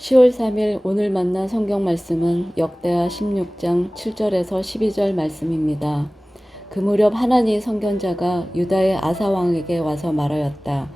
10월 3일 오늘 만난 성경 말씀은 역대하 16장 7절에서 12절 말씀입니다. 그 무렵 하나니 선견자가 유다의 아사 왕에게 와서 말하였다.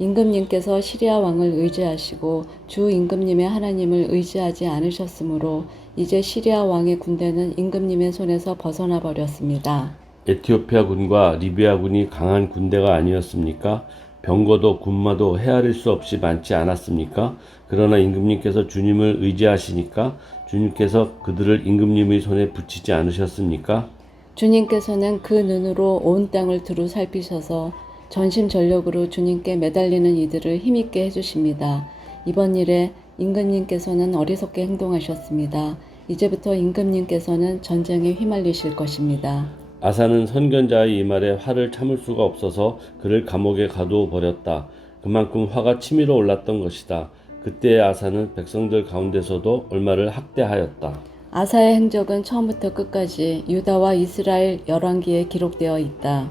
임금님께서 시리아 왕을 의지하시고 주 임금님의 하나님을 의지하지 않으셨으므로 이제 시리아 왕의 군대는 임금님의 손에서 벗어나 버렸습니다. 에티오피아 군과 리비아 군이 강한 군대가 아니었습니까? 병거도 군마도 헤아릴 수 없이 많지 않았습니까? 그러나 임금님께서 주님을 의지하시니까 주님께서 그들을 임금님의 손에 붙이지 않으셨습니까? 주님께서는 그 눈으로 온 땅을 두루 살피셔서 전심전력으로 주님께 매달리는 이들을 힘있게 해주십니다. 이번 일에 임금님께서는 어리석게 행동하셨습니다. 이제부터 임금님께서는 전쟁에 휘말리실 것입니다. 아사는 선견자의 이 말에 화를 참을 수가 없어서 그를 감옥에 가두어 버렸다. 그만큼 화가 치밀어 올랐던 것이다. 그때의 아사는 백성들 가운데서도 얼마를 학대하였다. 아사의 행적은 처음부터 끝까지 유다와 이스라엘 열왕기에 기록되어 있다.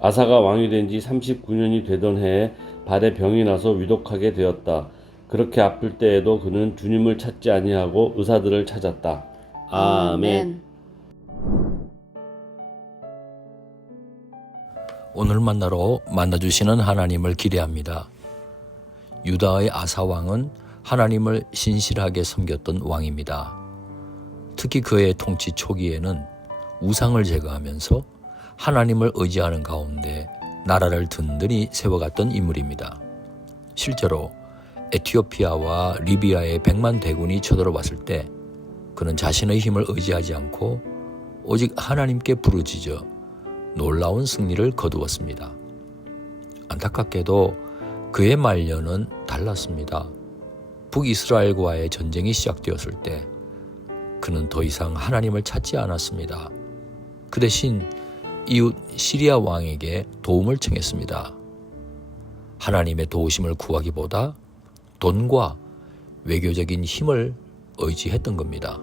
아사가 왕이 된 지 39년이 되던 해에 발에 병이 나서 위독하게 되었다. 그렇게 아플 때에도 그는 주님을 찾지 아니하고 의사들을 찾았다. 아멘. 오늘 만나주시는 하나님을 기대합니다. 유다의 아사 왕은 하나님을 신실하게 섬겼던 왕입니다. 특히 그의 통치 초기에는 우상을 제거하면서 하나님을 의지하는 가운데 나라를 든든히 세워갔던 인물입니다. 실제로 에티오피아와 리비아의 100만 대군이 쳐들어왔을 때 그는 자신의 힘을 의지하지 않고 오직 하나님께 부르짖어 놀라운 승리를 거두었습니다. 안타깝게도 그의 말년은 달랐습니다. 북이스라엘과의 전쟁이 시작되었을 때 그는 더 이상 하나님을 찾지 않았습니다. 그 대신 이웃 시리아 왕에게 도움을 청했습니다. 하나님의 도우심을 구하기보다 돈과 외교적인 힘을 의지했던 겁니다.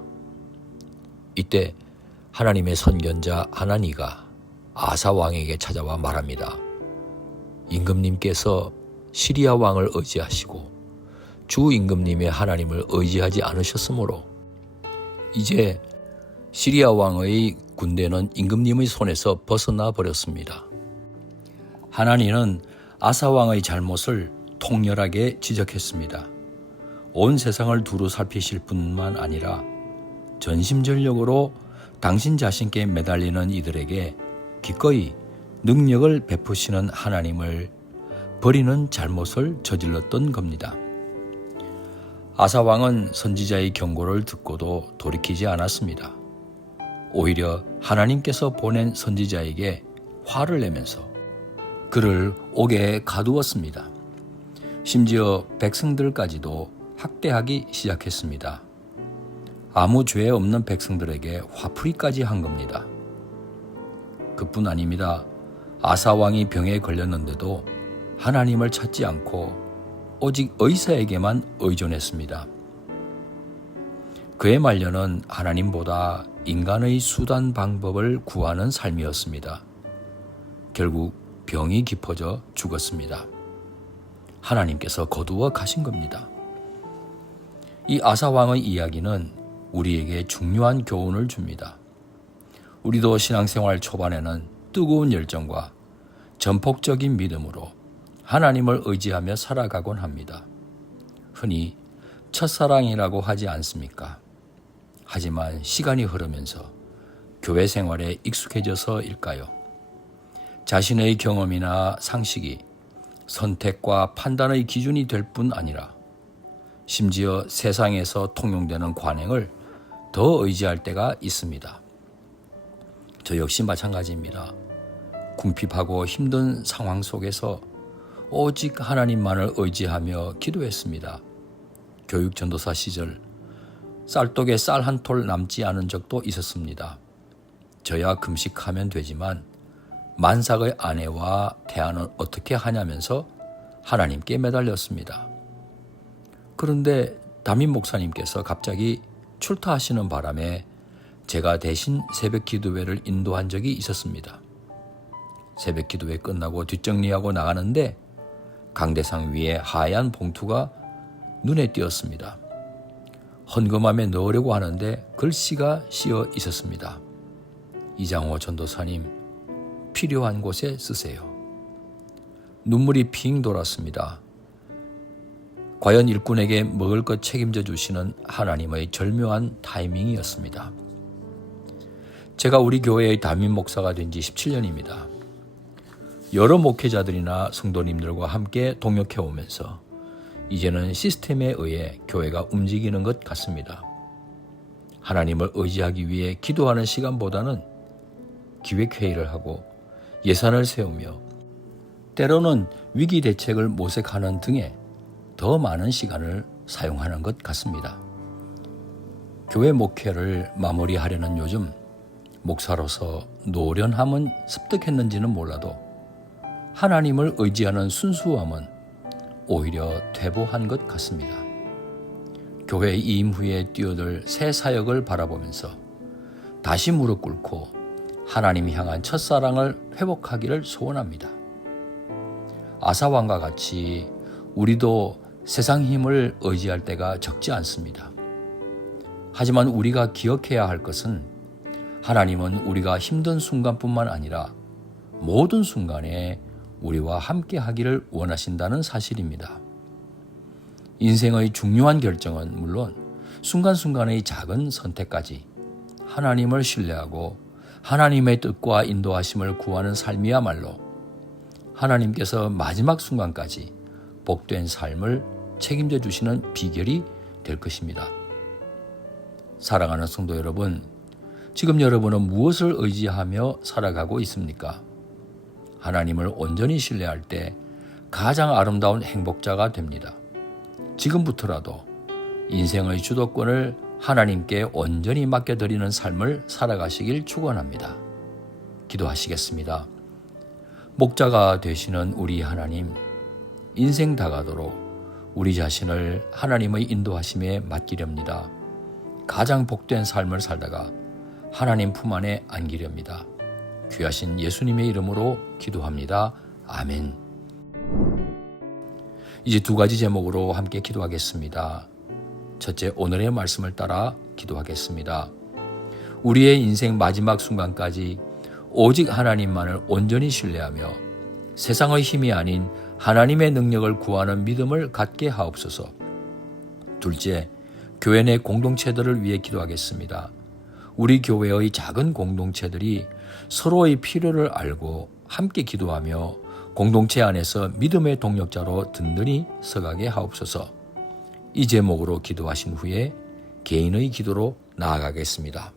이때 하나님의 선견자 하나니가 아사 왕에게 찾아와 말합니다. 임금님께서 시리아 왕을 의지하시고 주 임금님의 하나님을 의지하지 않으셨으므로 이제 시리아 왕의 군대는 임금님의 손에서 벗어나 버렸습니다. 하나니는 아사 왕의 잘못을 통렬하게 지적했습니다. 온 세상을 두루 살피실 뿐만 아니라 전심전력으로 당신 자신께 매달리는 이들에게 기꺼이 능력을 베푸시는 하나님을 버리는 잘못을 저질렀던 겁니다. 아사 왕은 선지자의 경고를 듣고도 돌이키지 않았습니다. 오히려 하나님께서 보낸 선지자에게 화를 내면서 그를 옥에 가두었습니다. 심지어 백성들까지도 학대하기 시작했습니다. 아무 죄 없는 백성들에게 화풀이까지 한 겁니다. 그뿐 아닙니다. 아사 왕이 병에 걸렸는데도 하나님을 찾지 않고 오직 의사에게만 의존했습니다. 그의 말년은 하나님보다 인간의 수단 방법을 구하는 삶이었습니다. 결국 병이 깊어져 죽었습니다. 하나님께서 거두어 가신 겁니다. 이 아사 왕의 이야기는 우리에게 중요한 교훈을 줍니다. 우리도 신앙생활 초반에는 뜨거운 열정과 전폭적인 믿음으로 하나님을 의지하며 살아가곤 합니다. 흔히 첫사랑이라고 하지 않습니까? 하지만 시간이 흐르면서 교회 생활에 익숙해져서일까요? 자신의 경험이나 상식이 선택과 판단의 기준이 될 뿐 아니라 심지어 세상에서 통용되는 관행을 더 의지할 때가 있습니다. 저 역시 마찬가지입니다. 궁핍하고 힘든 상황 속에서 오직 하나님만을 의지하며 기도했습니다. 교육전도사 시절 쌀독에 쌀 한 톨 남지 않은 적도 있었습니다. 저야 금식하면 되지만 만삭의 아내와 태아는 어떻게 하냐면서 하나님께 매달렸습니다. 그런데 담임 목사님께서 갑자기 출타하시는 바람에 제가 대신 새벽 기도회를 인도한 적이 있었습니다. 새벽 기도회 끝나고 뒷정리하고 나가는데 강대상 위에 하얀 봉투가 눈에 띄었습니다. 헌금함에 넣으려고 하는데 글씨가 씌어 있었습니다. 이장호 전도사님, 필요한 곳에 쓰세요. 눈물이 핑 돌았습니다. 과연 일꾼에게 먹을 것 책임져 주시는 하나님의 절묘한 타이밍이었습니다. 제가 우리 교회의 담임 목사가 된 지 17년입니다. 여러 목회자들이나 성도님들과 함께 동역해 오면서 이제는 시스템에 의해 교회가 움직이는 것 같습니다. 하나님을 의지하기 위해 기도하는 시간보다는 기획회의를 하고 예산을 세우며 때로는 위기 대책을 모색하는 등에 더 많은 시간을 사용하는 것 같습니다. 교회 목회를 마무리하려는 요즘 목사로서 노련함은 습득했는지는 몰라도 하나님을 의지하는 순수함은 오히려 퇴보한 것 같습니다. 교회 이임 후에 뛰어들 새 사역을 바라보면서 다시 무릎 꿇고 하나님 향한 첫사랑을 회복하기를 소원합니다. 아사왕과 같이 우리도 세상 힘을 의지할 때가 적지 않습니다. 하지만 우리가 기억해야 할 것은 하나님은 우리가 힘든 순간뿐만 아니라 모든 순간에 우리와 함께 하기를 원하신다는 사실입니다. 인생의 중요한 결정은 물론 순간순간의 작은 선택까지 하나님을 신뢰하고 하나님의 뜻과 인도하심을 구하는 삶이야말로 하나님께서 마지막 순간까지 복된 삶을 책임져 주시는 비결이 될 것입니다. 사랑하는 성도 여러분, 지금 여러분은 무엇을 의지하며 살아가고 있습니까? 하나님을 온전히 신뢰할 때 가장 아름다운 행복자가 됩니다. 지금부터라도 인생의 주도권을 하나님께 온전히 맡겨드리는 삶을 살아가시길 축원합니다. 기도하시겠습니다. 목자가 되시는 우리 하나님, 인생 다가도록 우리 자신을 하나님의 인도하심에 맡기렵니다. 가장 복된 삶을 살다가 하나님 품 안에 안기렵니다. 귀하신 예수님의 이름으로 기도합니다. 아멘. 이제 두 가지 제목으로 함께 기도하겠습니다. 첫째, 오늘의 말씀을 따라 기도하겠습니다. 우리의 인생 마지막 순간까지 오직 하나님만을 온전히 신뢰하며 세상의 힘이 아닌 하나님의 능력을 구하는 믿음을 갖게 하옵소서. 둘째, 교회 내 공동체들을 위해 기도하겠습니다. 우리 교회의 작은 공동체들이 서로의 필요를 알고 함께 기도하며 공동체 안에서 믿음의 동력자로 든든히 서가게 하옵소서. 이 제목으로 기도하신 후에 개인의 기도로 나아가겠습니다.